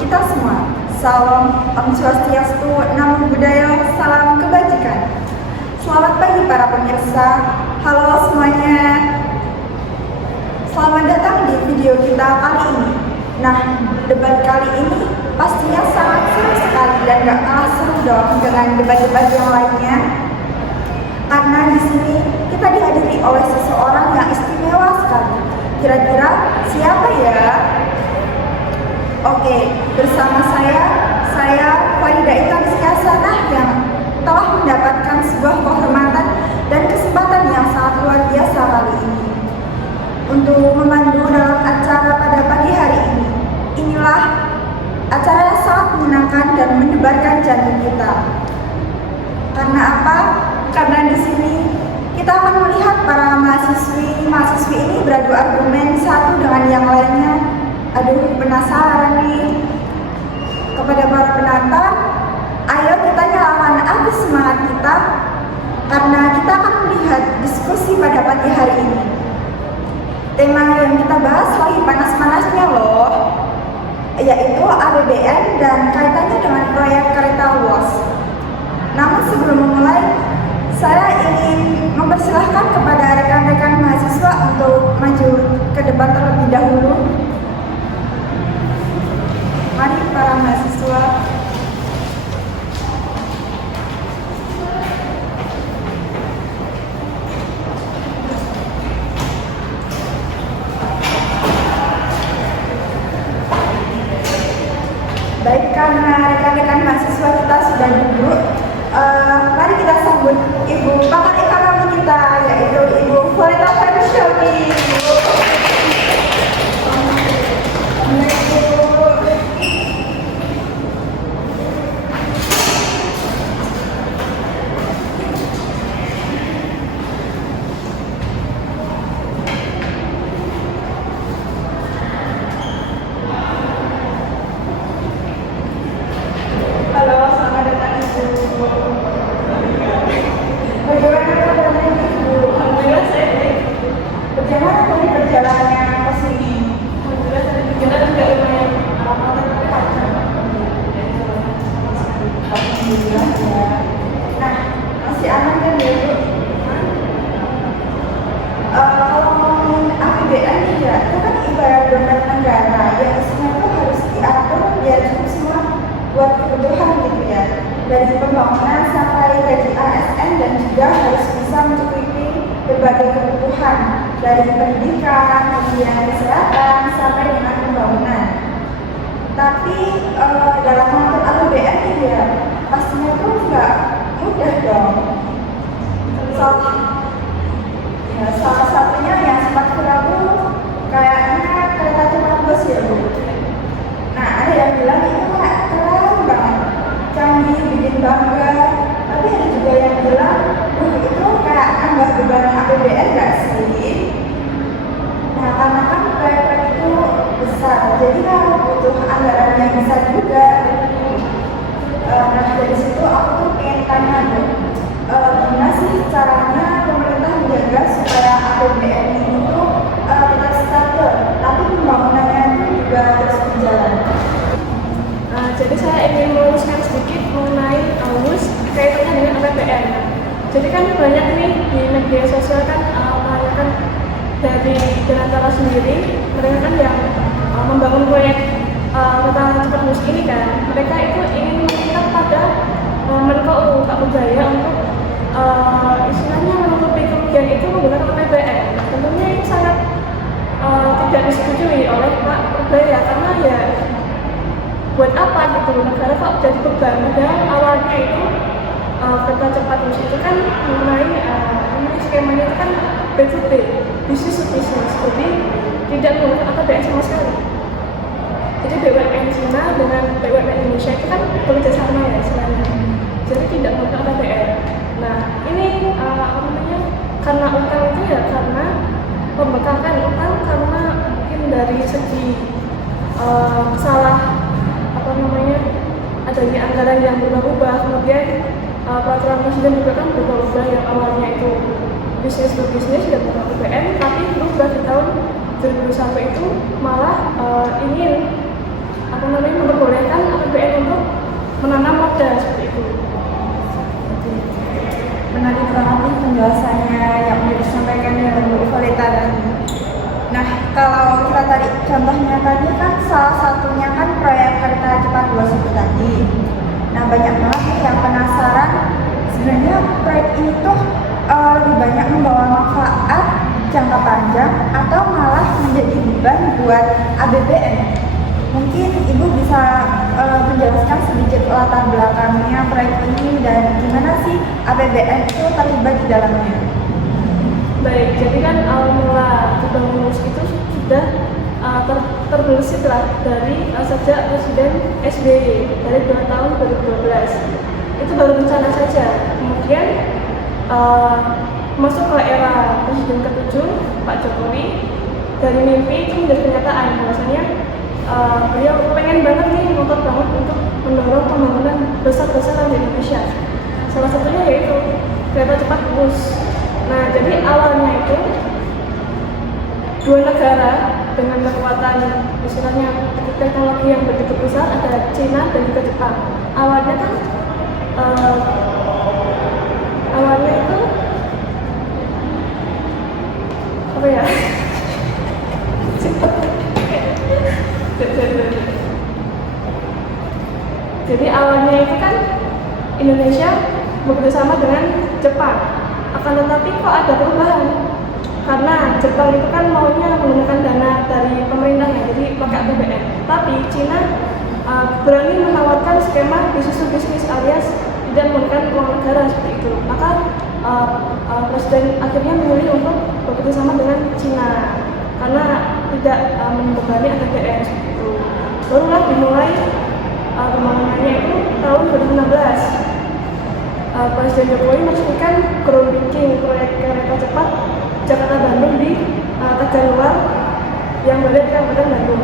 kita semua. Salam Om Swastiastu, Namo Buddhaya, salam kebajikan. Selamat pagi para pemirsa. Halo semuanya. Selamat datang di video kita kali ini. Nah, debat kali ini pastinya sangat seru sekali dan gak kalah seru dong dengan debat-debat yang lainnya. Karena di sini kita dihadiri oleh seseorang yang istimewa sekali. Kira-kira siapa ya? Oke, bersama saya Farida Ikhlas yang telah mendapatkan sebuah kehormatan dan kesempatan yang sangat luar biasa kali ini untuk memandu dalam acara pada pagi hari ini. Inilah acara yang sangat menyenangkan dan mendebarkan jantung kita. Karena apa? Karena di sini kita akan melihat para mahasiswi ini beradu argumen satu dengan yang lainnya. Aduh, penasaran nih. Kepada para penonton, ayo kita nyalakan api semangat kita karena kita akan melihat diskusi pada pagi hari ini. Tema yang kita bahas lagi panas-panasnya loh, yaitu APBN dan kaitannya dengan proyek kereta WOS. Namun sebelum memulai, saya ingin mempersilahkan kepada rekan-rekan mahasiswa untuk maju ke depan terlebih dahulu. Mari para mahasiswa. Baik, karena rekan-rekan mahasiswa kita sudah duduk, mari kita sambut Ibu pakar ekonomi kita, yaitu Ibu Violeta Ferdisyani. Kalau ngomongin APBN ya, itu kan ibarat dompet negara yang isinya tuh harus diatur biar cukup semua buat kebutuhan gitu ya. Dari pembangunan sampai gaji ASN dan juga harus bisa mencukupi berbagai kebutuhan dari pendidikan, kemudian kesehatan sampai dengan pembangunan. Tapi dalam mengatur APBN ya pastinya tuh nggak mudah dong. Salah satunya yang sempat kerabu kayaknya kereta cepat bus ya Bu. Nah, ada yang bilang itu keren banget, canggih, bikin bangga. Tapi ada juga yang bilang, itu kayak nambah beban APBN gak sih? Nah, karena kan proyek itu besar, jadi kan butuh anggaran yang besar juga. Nah, dari situ aku tuh pengen tanya Bu, gimana sih caranya pemerintah menjaga supaya APBN ini tuh tetap stabil, tapi pembangunannya itu juga terus berjalan. Jadi saya ingin meluruskan sedikit mengenai WUS kaitannya dengan APBN. Jadi kan banyak nih di media sosial kan menanyakan dari Jakarta sendiri, mereka kan yang membangun proyek kereta cepat WUS ini kan, mereka itu ingin meminta kepada Menko Budaya untuk istilahnya menutupi kerugian itu menggunakan APBN. Tentunya itu sangat tidak disetujui oleh Pak Budaya karena ya buat apa gitu negara kok jadi beban. Padahal awalnya itu kereta cepat WUS itu kan mengenai skemanya itu kan B2B, bisnis to bisnis, jadi tidak menggunakan APBN sama sekali. Jadi BUMN Cina dengan BUMN Indonesia itu kan bekerja sama ya istilahnya, jadi tidak menggunakan APBN. Nah ini karena utang itu ya karena pembekakan utang karena mungkin dari segi salah adanya anggaran yang berubah-ubah, kemudian peraturan presiden juga kan berubah-ubah yang awalnya itu bisnis to bisnis dan APBN, tapi berubah di tahun 2021 itu malah ingin memperbolehkan APBN untuk menanam modal seperti itu. Menarik banget nih penjelasannya yang udah disampaikan oleh Bu Violeta tadi. Nah, kalau kita tarik contohnya tadi kan salah satunya kan proyek kereta cepat 2 itu tadi. Nah, banyak banget nih yang penasaran sebenarnya proyek ini tuh lebih banyak membawa manfaat jangka panjang atau malah menjadi beban buat APBN. Mungkin Ibu bisa menjelaskan sedikit latar belakangnya proyek ini dan gimana sih APBN itu terlibat di dalamnya. Baik, jadi kan awal mula dibangun itu sudah terbelit lah dari sejak Presiden SBY dari tahun 2012. Itu baru rencana saja. Kemudian masuk ke era Presiden ke-7 Pak Jokowi, dari mimpi itu menjadi kenyataan bahwasanya beliau pengen banget nih ngotot banget untuk mendorong pembangunan besar-besaran di Indonesia. Salah satunya yaitu kereta cepat bus. Nah, jadi awalnya itu dua negara dengan kekuatan istilahnya teknologi yang begitu besar, ada Cina dan juga Jepang. Awalnya kan awalnya itu apa ya? Jadi awalnya itu kan Indonesia bekerjasama dengan Jepang. Akan tetapi kok ada perubahan? Karena Jepang itu kan maunya menggunakan dana dari pemerintahnya, jadi pakai APBN. Tapi Cina berani menawarkan skema bisnis alias tidak menggunakan uang negara seperti itu. Maka Presiden akhirnya memilih untuk bekerjasama dengan Cina karena tidak membebani APBN seperti itu. Barulah dimulai pembangunannya itu tahun 2016. Presiden Jokowi meresmikan groundbreaking proyek kereta cepat Jakarta-Bandung di Tegaluar yang berada di Kabupaten Bandung.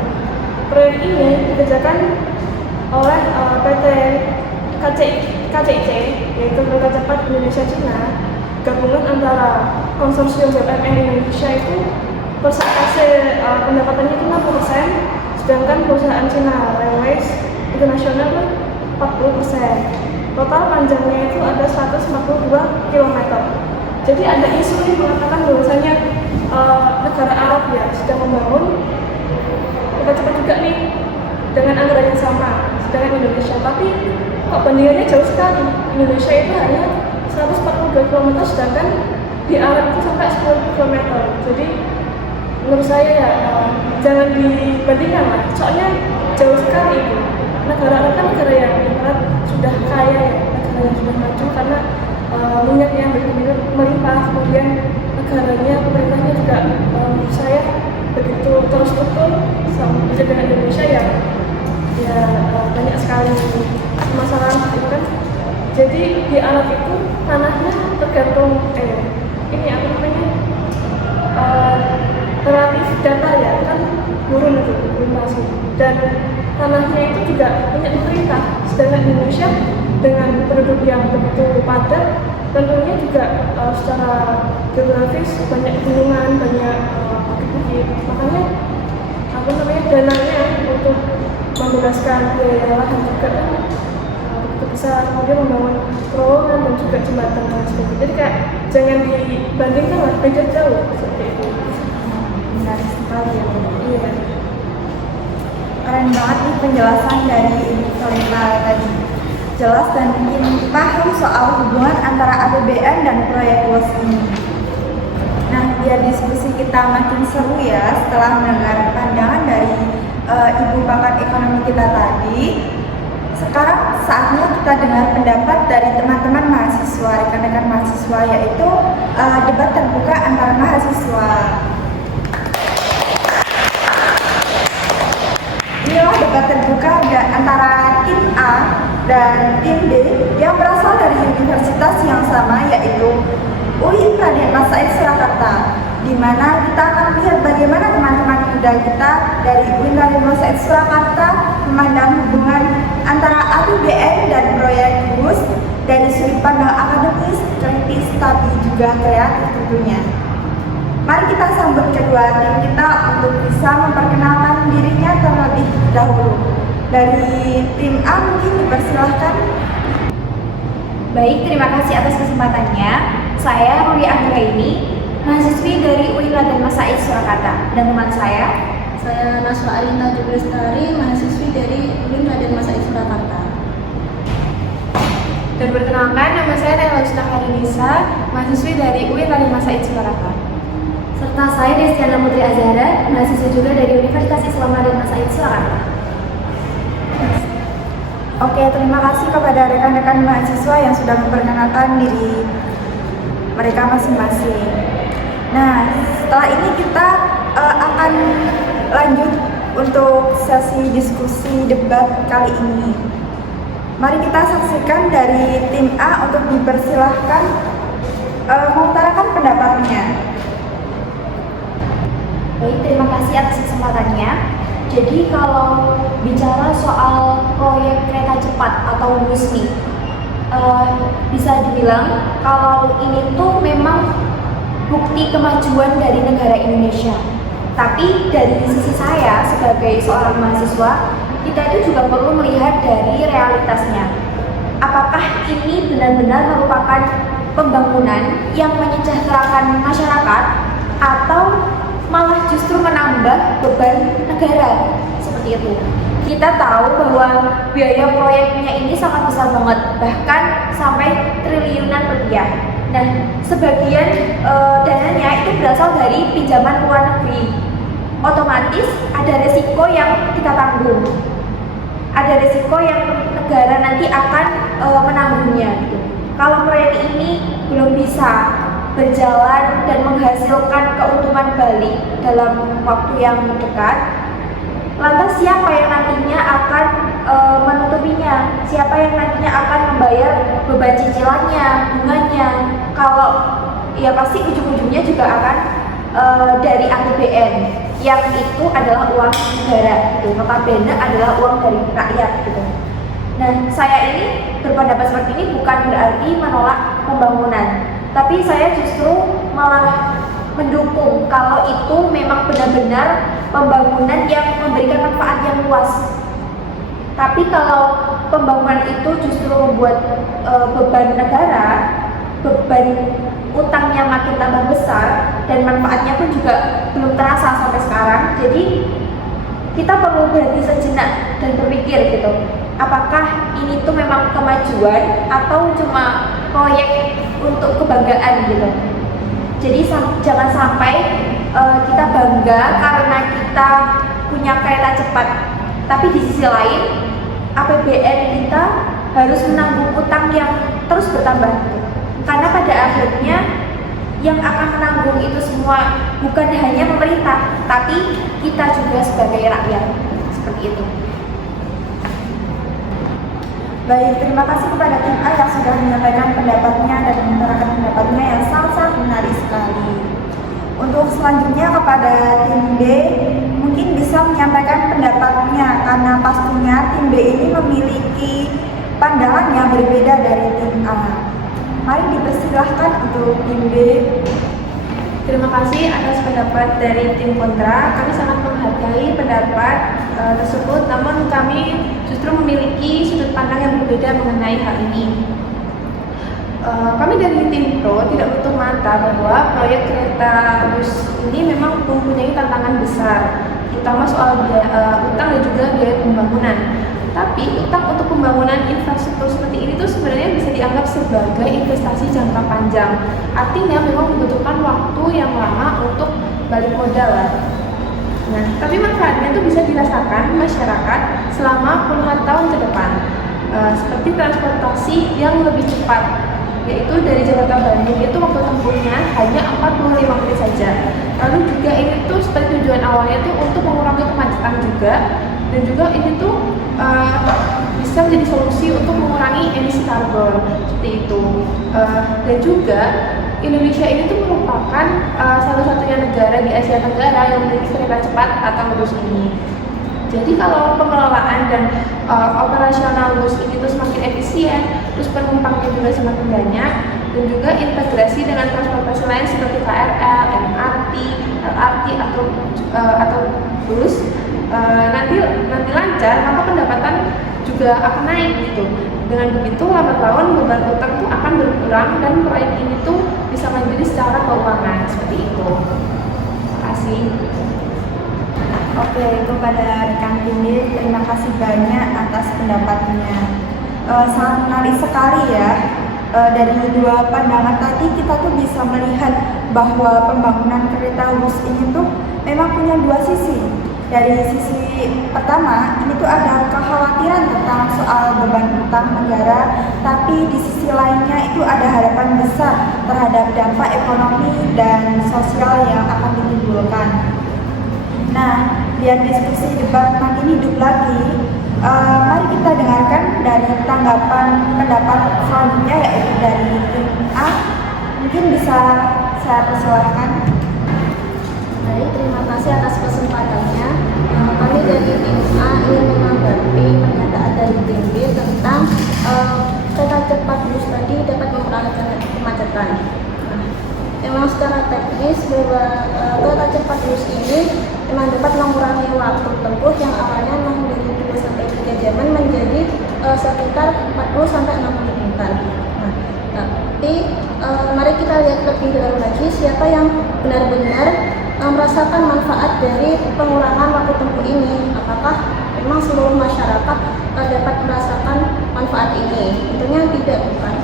Proyek ini dikerjakan oleh PT KCIC, yaitu Kereta Cepat Indonesia Cina, gabungan antara konsorsium BUMN Indonesia itu persentase pendapatannya itu 60%, sedangkan perusahaan Cina Railways International 40%. Total panjangnya itu ada 152 km. Jadi ada isu yang mengatakan bahwasanya negara Arab ya sedang membangun kereta cepat juga nih dengan anggaran yang sama sedangkan Indonesia. Tapi kok bandingannya jauh sekali. Indonesia itu hanya 142 km sedangkan di Arab itu sampai 10 km. Jadi menurut saya ya jangan dibandingkan lah. Soalnya jauh sekali itu. Negara Arab kan negara yang sudah kaya ya, negara yang sudah maju karena minyak yang begitu melimpah, kemudian negaranya, pemerintahnya juga menurut saya begitu terstruktur sama dengan Indonesia ya banyak sekali masalah itu kan. Jadi di Arab itu tanahnya tergantung ini apa namanya relatif data ya kan turun itu masih dan tanahnya itu juga punya pemerintah, sedangkan Indonesia dengan penduduk yang begitu padat tentunya juga secara geografis banyak gunungan, banyak bukit-bukit, makanya apa namanya dananya untuk membebaskan biaya lahan juga kan begitu besar, kemudian membangun terowongan dan juga jembatan dan sebagainya. Jadi kayak jangan dibandingkan lah, beda jauh seperti itu. Benar sekali ya. Iya. Keren banget nih penjelasan dari Ibu Violeta tadi. Jelas dan bikin paham soal hubungan antara APBN dan proyek WOS ini. Nah, biar diskusi kita makin seru ya setelah mendengar pandangan dari Ibu pakar ekonomi kita tadi. Sekarang saatnya kita dengar pendapat dari teman-teman mahasiswa, rekan-rekan mahasiswa, yaitu debat terbuka antara mahasiswa. Inilah debat terbuka antara tim A dan tim B yang berasal dari universitas yang sama, yaitu UIN Raden Masaid Surakarta, di mana kita akan lihat bagaimana teman-teman muda kita dari UIN Raden Masaid Surakarta memandang hubungan antara APBN dan proyek WUS dari sudut pandang akademis, kritis, tapi juga kreatif tentunya. Mari kita sambut kedua tim kita untuk bisa memperkenalkan dirinya terlebih dahulu. Dari tim A mungkin dipersilahkan. Baik, terima kasih atas kesempatannya. Saya Ruli Anggraini, mahasiswi dari UI Raden Mas Said Surakarta, dan teman saya Naswa Arinta Jublestari, mahasiswi dari UI Raden Mas Said Surakarta. Dan perkenalkan, nama saya Nela Harinisa, mahasiswi dari UI Raden Mas Said Surakarta. serta saya Destiana Putri Azhara, mahasiswa juga dari Universitas Islam Raden Mas Said Surakarta. Oke, terima kasih kepada rekan-rekan mahasiswa yang sudah memperkenalkan diri mereka masing-masing. Nah, setelah ini kita akan lanjut untuk sesi diskusi debat kali ini. Mari kita saksikan dari tim A untuk dipersilahkan mengutarakan pendapatnya. Baik, terima kasih atas kesempatannya. Jadi kalau bicara soal proyek kereta cepat atau WUSMI, bisa dibilang kalau ini tuh memang bukti kemajuan dari negara Indonesia. Tapi dari sisi saya sebagai seorang mahasiswa, kita itu juga perlu melihat dari realitasnya. Apakah ini benar-benar merupakan pembangunan yang menyejahterakan masyarakat atau malah justru menambah beban negara seperti itu. Kita tahu bahwa biaya proyeknya ini sangat besar banget, bahkan sampai triliunan rupiah. Nah, sebagian dananya itu berasal dari pinjaman luar negeri. Otomatis ada resiko yang kita tanggung. Ada resiko yang negara nanti akan menanggungnya gitu. Kalau proyek ini belum bisa berjalan dan menghasilkan keuntungan balik dalam waktu yang dekat, lantas siapa yang nantinya akan menutupinya? Siapa yang nantinya akan membayar beban cicilannya, bunganya? Kalau ya pasti ujung-ujungnya juga akan dari APBN, yang itu adalah uang negara, gitu. Notabene adalah uang dari rakyat, gitu. Nah, saya ini berpendapat seperti ini bukan berarti menolak pembangunan, tapi saya justru malah mendukung kalau itu memang benar-benar pembangunan yang memberikan manfaat yang luas. Tapi kalau pembangunan itu justru membuat beban negara, beban utangnya makin tambah besar, dan manfaatnya pun juga belum terasa sampai sekarang. Jadi kita perlu berhenti sejenak dan berpikir gitu, apakah ini tuh memang kemajuan atau cuma proyek untuk kebanggaan gitu. Jadi jangan sampai kita bangga karena kita punya kereta cepat, tapi di sisi lain APBN kita harus menanggung utang yang terus bertambah gitu. Karena pada akhirnya yang akan menanggung itu semua bukan hanya pemerintah, tapi kita juga sebagai rakyat. Seperti itu. Baik, terima kasih kepada tim A yang sudah menyampaikan pendapatnya dan mengutarakan pendapatnya yang sangat menarik sekali. Untuk selanjutnya kepada tim B, mungkin bisa menyampaikan pendapatnya karena pastinya tim B ini memiliki pandangan yang berbeda dari tim A. Mari dipersilahkan untuk tim B. Terima kasih atas pendapat dari tim kontra. Kami sangat menghargai pendapat tersebut, namun kami justru memiliki sudut pandang yang berbeda mengenai hal ini. Kami dari tim Pro tidak menutup mata bahwa proyek kereta bus ini memang mempunyai tantangan besar, terutama soal utang dan juga biaya pembangunan. Tapi utang untuk pembangunan infrastruktur seperti ini tuh sebenarnya bisa dianggap sebagai investasi jangka panjang. Artinya memang membutuhkan waktu yang lama untuk balik modal lah. Nah, tapi manfaatnya itu bisa dirasakan masyarakat selama puluhan tahun ke depan. Seperti transportasi yang lebih cepat, yaitu dari Jakarta Bandung itu waktu tempuhnya hanya 45 menit saja. Lalu juga ini tuh seperti tujuan awalnya tuh untuk mengurangi kemacetan juga, dan juga ini tuh bisa menjadi solusi untuk mengurangi emisi karbon seperti itu. Dan juga Indonesia ini tuh merupakan satu-satunya negara di Asia Tenggara yang memiliki kereta cepat atau bus ini. Jadi kalau pengelolaan dan operasional bus ini tuh semakin efisien, terus penumpangnya juga semakin banyak, dan juga integrasi dengan transportasi lain seperti KRL, MRT, LRT atau bus, nanti lancar, maka pendapatan juga akan naik gitu. Dengan begitu lambat laun beban utang tuh akan berkurang dan proyek ini tuh bisa mandiri secara keuangan seperti itu. Terima kasih. Oke, kepada rekan Tindi, terima kasih banyak atas pendapatnya. Sangat menarik sekali ya. Dari dua pandangan tadi kita tuh bisa melihat bahwa pembangunan kereta Wus ini tuh memang punya dua sisi. Dari sisi pertama, ini tuh ada kekhawatiran tentang soal beban utang negara, tapi di sisi lainnya itu ada harapan besar terhadap dampak ekonomi dan sosial yang akan ditimbulkan. Nah, biar diskusi debat makin hidup lagi, mari kita dengarkan dari tanggapan pendapat selanjutnya, yaitu dari tim A. Mungkin bisa saya persilahkan. Baik, terima kasih atas kesempatannya. Kami dari tim A ingin menanggapi pernyataan dari tim B tentang kereta cepat bus tadi dapat mengurangi kemacetan. Memang secara teknis bahwa kereta cepat bus ini memang dapat mengurangi waktu tempuh yang awalnya memang dari 2 sampai 3 jaman menjadi sekitar 40 sampai 60 menitan. Tapi mari kita lihat lebih dalam lagi siapa yang benar-benar merasakan manfaat dari pengurangan waktu tempuh ini. Apakah memang seluruh masyarakat dapat merasakan manfaat ini? Tentunya tidak, bukan.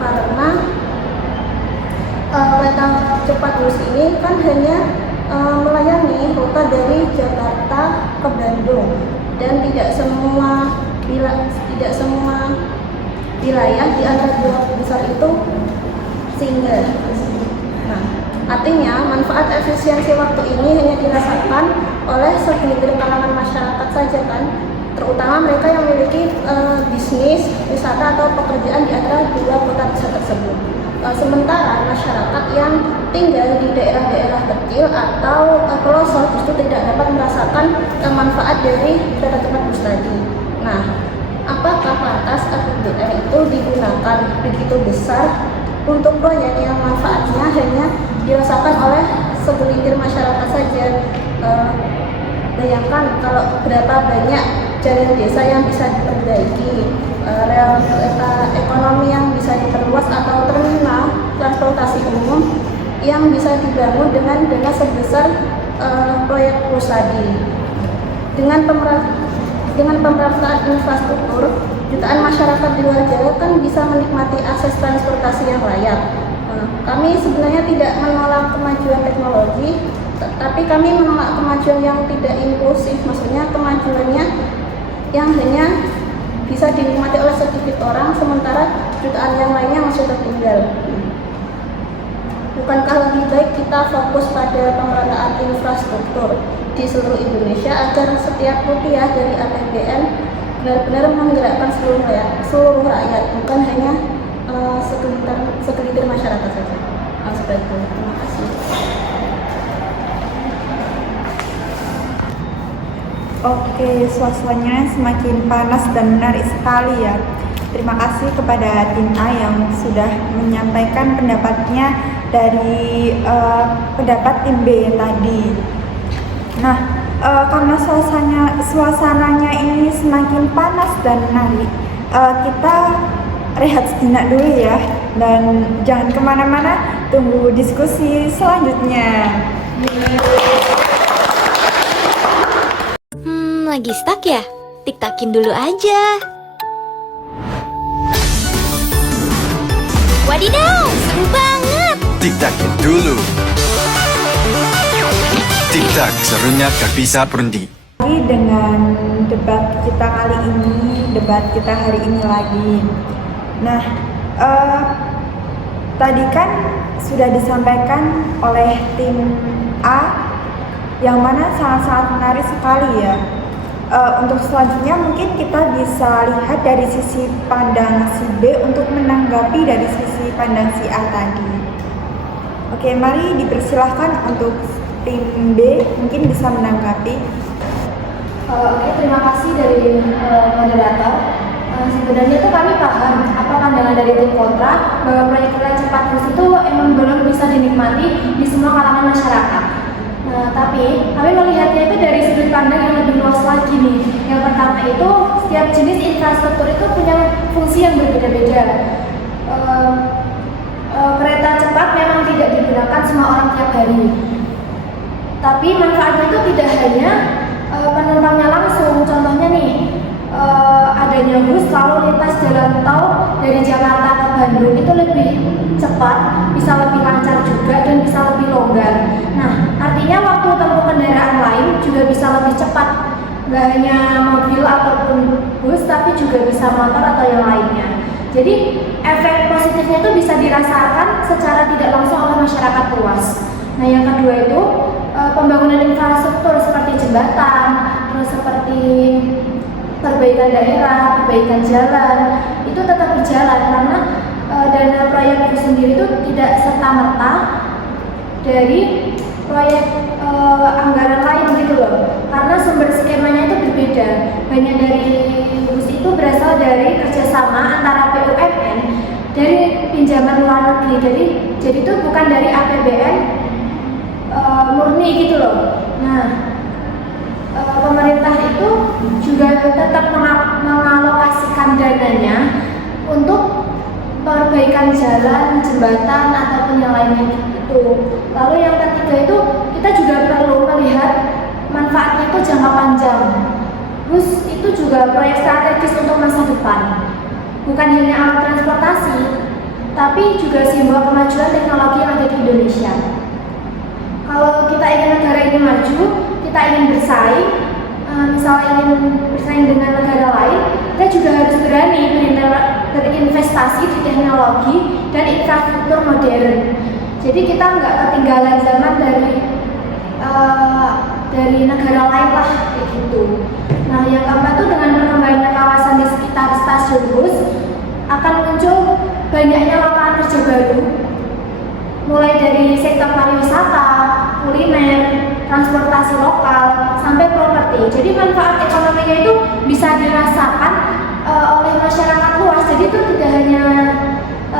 Karena kereta cepat bus ini kan hanya melayani rute dari Jakarta ke Bandung, dan tidak semua wilayah di antara dua besar itu single. Nah, artinya manfaat efisiensi waktu ini hanya dirasakan oleh segelintir kalangan masyarakat saja kan, terutama mereka yang memiliki bisnis, wisata atau pekerjaan di antara dua kota besar tersebut. Sementara masyarakat yang tinggal di daerah-daerah kecil atau pelosok justru tidak dapat merasakan manfaat dari kereta cepat bus tadi. Nah, apakah pantas APBN itu digunakan begitu besar untuk proyek yang manfaatnya hanya dirasakan oleh segelintir masyarakat saja? Bayangkan kalau berapa banyak jalan desa yang bisa diperbaiki, rel kereta ekonomi yang bisa diperluas, atau terminal transportasi umum yang bisa dibangun dengan dana sebesar proyek Pusadi. Dengan pemerataan infrastruktur, jutaan masyarakat di luar Jawa kan bisa menikmati akses transportasi yang layak. Kami sebenarnya tidak menolak kemajuan teknologi, tapi kami menolak kemajuan yang tidak inklusif, maksudnya kemajuannya yang hanya bisa dinikmati oleh sedikit orang, sementara jutaan yang lainnya masih tertinggal. Bukankah lebih baik kita fokus pada pemerataan infrastruktur di seluruh Indonesia agar setiap rupiah dari APBN benar-benar menggerakkan seluruh rakyat, bukan hanya segelintir masyarakat saja. Seperti itu. Terima kasih. Oke, suasananya semakin panas dan menarik sekali ya. Terima kasih kepada tim A yang sudah menyampaikan pendapatnya dari pendapat tim B tadi. Nah, karena suasananya ini semakin panas dan menarik, kita rehat sejenak dulu ya, dan jangan kemana-mana, tunggu diskusi selanjutnya. Lagi stuck ya? Tik-takin dulu aja. Wadidaw, seru banget. Tik-takin dulu. Tik-tak, serunya gak bisa berhenti. Dengan debat kita kali ini, debat kita hari ini lagi. Nah, tadi kan sudah disampaikan oleh tim A, yang mana sangat-sangat menarik sekali ya. Untuk selanjutnya mungkin kita bisa lihat dari sisi pandang si B untuk menanggapi dari sisi pandang si A tadi. Oke, mari dipersilahkan untuk tim B mungkin bisa menanggapi. Oke, terima kasih dari moderator. Sebenarnya tuh kami paham apa pandangan dari tim kontra bahwa proyek kereta cepat bus itu emang belum bisa dinikmati di semua kalangan masyarakat. Nah, tapi kami melihatnya itu dari sudut pandang yang lebih luas lagi nih. Yang pertama itu, setiap jenis infrastruktur itu punya fungsi yang berbeda-beda. Kereta cepat memang tidak digunakan semua orang tiap hari. Tapi manfaatnya itu tidak hanya penumpangnya langsung. Contohnya nih, adanya bus lalu lintas jalan tol dari Jakarta ke Bandung itu lebih cepat, bisa lebih lancar juga dan bisa lebih longgar. Nah, artinya waktu tempuh kendaraan lain juga bisa lebih cepat. Nggak hanya mobil ataupun bus, tapi juga bisa motor atau yang lainnya. Jadi efek positifnya itu bisa dirasakan secara tidak langsung oleh masyarakat luas. Nah, yang kedua itu pembangunan infrastruktur seperti jembatan, terus seperti perbaikan daerah, perbaikan jalan, itu tetap berjalan karena dana proyek itu sendiri itu tidak serta-merta dari proyek anggaran lain gitu loh, karena sumber skemanya itu berbeda. Banyak dari bus itu berasal dari kerjasama antara BUMN dari pinjaman luar negeri, jadi itu bukan dari APBN murni gitu loh. Nah, pemerintah itu juga tetap mengalokasikan dananya untuk perbaikan jalan, jembatan ataupun yang lainnya gitu. Lalu yang ketiga itu kita juga perlu melihat manfaatnya itu jangka panjang. Bus itu juga proyek strategis untuk masa depan. Bukan hanya alat transportasi, tapi juga simbol kemajuan teknologi yang ada di Indonesia. Kalau kita ingin negara ini maju, kita ingin bersaing, misalnya ingin bersaing dengan negara lain, kita juga harus berani berinvestasi di teknologi dan infrastruktur modern. Jadi kita nggak ketinggalan zaman dari negara lain lah kayak gitu. Nah, yang keempat tuh dengan perkembangannya kawasan di sekitar stasiun bus akan muncul banyaknya lapangan kerja baru, mulai dari sektor pariwisata, kuliner, transportasi lokal, sampai properti. Jadi manfaat ekonominya itu bisa dirasakan oleh masyarakat luas. Jadi itu tidak hanya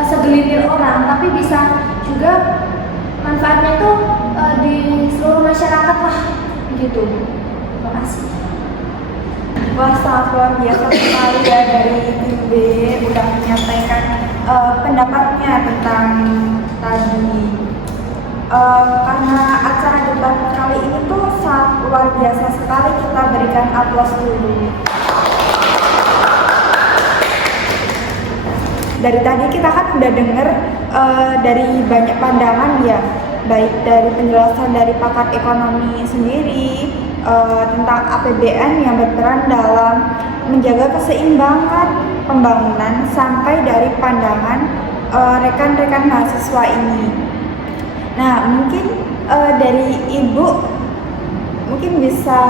segelintir orang, tapi bisa juga manfaatnya itu di seluruh masyarakat lah, begitu. Terima kasih. Wah, sangat luar biasa sekali ya dari tim B udah menyampaikan pendapatnya tentang tadi. Karena acara debat kali ini tuh sangat luar biasa sekali, kita berikan aplaus dulu. Dari tadi kita kan udah dengar dari banyak pandangan ya, baik dari penjelasan dari pakar ekonomi sendiri tentang APBN yang berperan dalam menjaga keseimbangan pembangunan, sampai dari pandangan rekan-rekan mahasiswa ini. Nah, mungkin dari Ibu mungkin bisa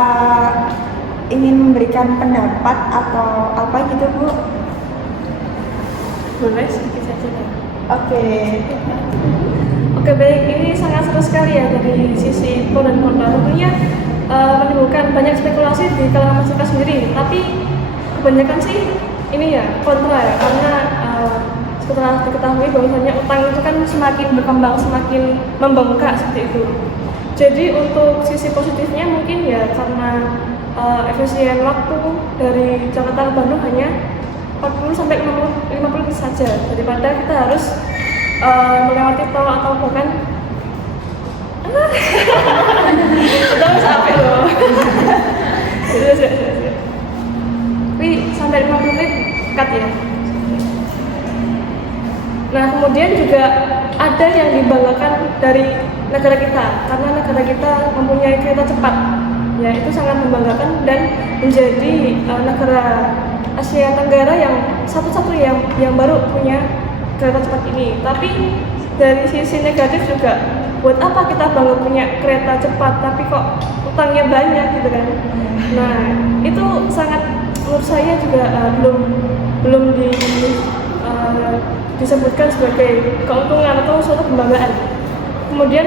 ingin memberikan pendapat atau apa gitu, Bu? Boleh sedikit saja. Oke, Baik, ini sangat seru sekali ya dari sisi pro dan kontra. Tentunya menimbulkan banyak spekulasi di kalangan masyarakat sendiri, tapi kebanyakan sih ini ya kontra ya, karena setelah diketahui bahwasanya utang itu kan semakin berkembang, semakin membengkak seperti itu. Jadi untuk sisi positifnya mungkin ya karena efisien waktu dari Jakarta ke Bandung hanya 40 sampai 50 menit saja, daripada kita harus melewati tol atau bahkan udah sampai loh. Tapi sampai 50 menit cut ya. Nah, kemudian juga ada yang dibanggakan dari negara kita, karena negara kita mempunyai kereta cepat. Ya, itu sangat membanggakan dan menjadi negara Asia Tenggara yang satu-satunya yang baru punya kereta cepat ini. Tapi dari sisi negatif juga, buat apa kita bangga punya kereta cepat tapi kok utangnya banyak gitu kan? Nah, itu sangat menurut saya juga belum disebutkan sebagai keuntungan atau suatu kebanggaan. Kemudian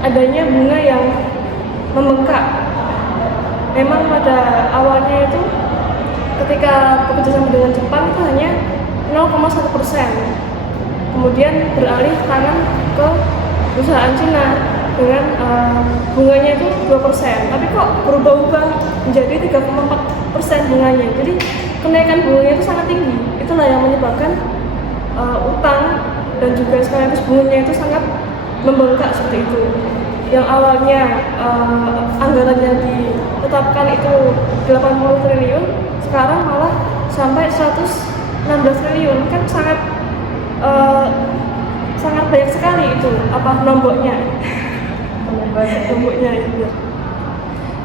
adanya bunga yang membengkak. Memang pada awalnya itu ketika bekerjasama dengan Jepang itu hanya 0,1%. Kemudian beralih tangan ke perusahaan Cina dengan bunganya itu 2%, tapi kok berubah-ubah menjadi 3,4% bunganya. Jadi kenaikan bunganya itu sangat tinggi. Itulah yang menyebabkan utang dan juga sekaligus bunganya itu sangat membengkak seperti itu. Yang awalnya anggarannya ditetapkan itu 80 triliun, sekarang malah sampai 116 triliun. Kan sangat banyak sekali itu nomboknya. Nomboknya itu.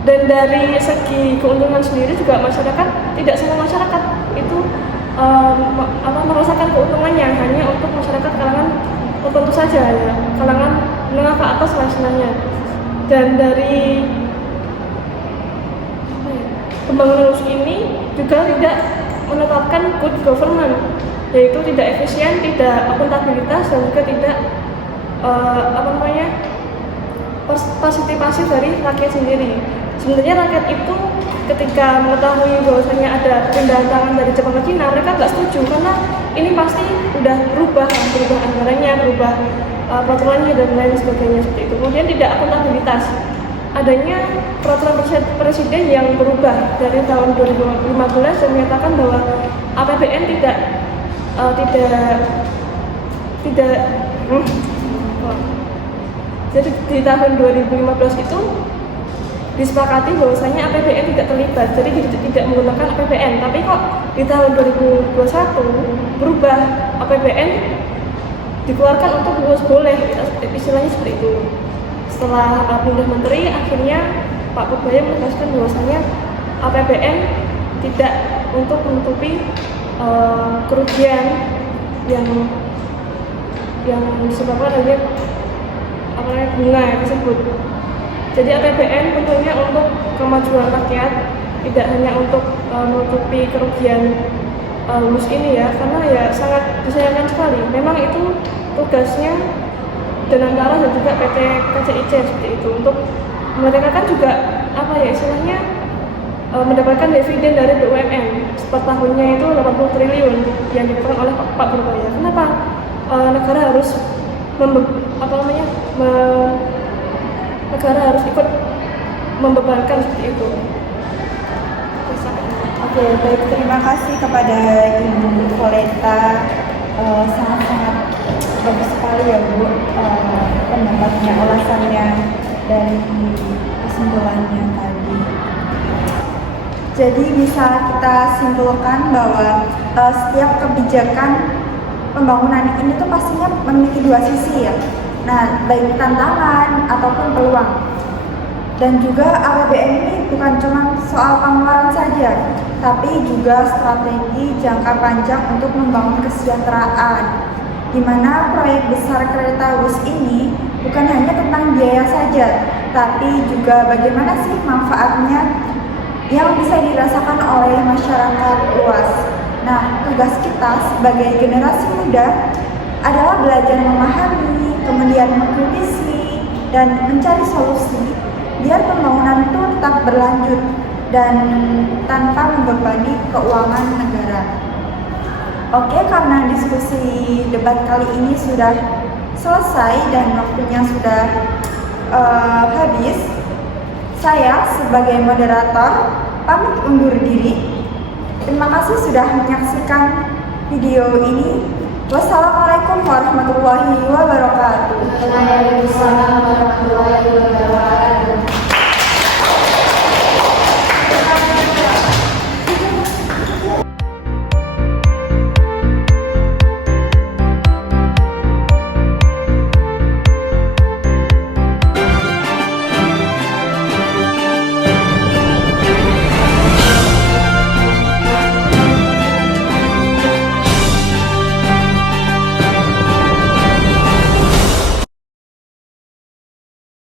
Dan dari segi keuntungan sendiri juga masyarakat, tidak semua masyarakat itu merasakan keuntungannya, hanya untuk masyarakat kalangan tertentu saja, ya, kalangan menengah ke atas lah istilahnya. Dan dari pembangunan WUS ini juga tidak menetapkan good government, yaitu tidak efisien, tidak akuntabilitas, dan juga tidak partisipasi dari rakyat sendiri. Sebenarnya rakyat itu ketika mengetahui bahwasanya ada pindahan tangan dari Jepang ke Cina, mereka nggak setuju karena ini pasti udah berubah anggarannya, berubah peraturannya dan lain sebagainya seperti itu. Kemudian tidak akuntabilitas. Adanya peraturan presiden yang berubah dari tahun 2015 yang menyatakan bahwa APBN jadi di tahun 2015 itu disepakati bahwasanya APBN tidak terlibat, jadi tidak menggunakan APBN. Tapi kok di tahun 2021 berubah, APBN dikeluarkan untuk boleh, istilahnya seperti itu. Setelah pindah menteri, akhirnya Pak Purbaya menegaskan bahwasanya APBN tidak untuk menutupi kerugian yang disebabkan oleh bunga tersebut. Jadi APBN tentunya untuk kemajuan rakyat, tidak hanya untuk menutupi kerugian WUS ini ya, karena ya sangat disayangkan sekali. Memang itu tugasnya Danantara dan juga PT KCIC seperti itu, untuk mereka kan juga istilahnya mendapatkan dividen dari BUMN per tahunnya itu 80 triliun yang dipegang oleh Pak Purbaya. Kenapa negara harus negara harus ikut membebankan seperti itu? Oke, baik, terima kasih kepada Ibu Violeta. Sangat-sangat bagus sekali ya Bu, pendapatnya, ulasannya dari kesimpulannya tadi. Jadi bisa kita simpulkan bahwa setiap kebijakan pembangunan ini tuh pastinya memiliki dua sisi ya. Nah, baik tantangan ataupun peluang. Dan juga APBN ini bukan cuma soal pengeluaran saja, tapi juga strategi jangka panjang untuk membangun kesejahteraan. Di mana proyek besar kereta WUS ini bukan hanya tentang biaya saja, tapi juga bagaimana sih manfaatnya yang bisa dirasakan oleh masyarakat luas. Nah, tugas kita sebagai generasi muda adalah belajar memahami, kemudian mengkritisi, dan mencari solusi biar pembangunan itu tetap berlanjut dan tanpa membebani keuangan negara. Oke, karena diskusi debat kali ini sudah selesai dan waktunya sudah habis, saya sebagai moderator pamit undur diri. Terima kasih sudah menyaksikan video ini. Wassalamualaikum warahmatullahi wabarakatuh.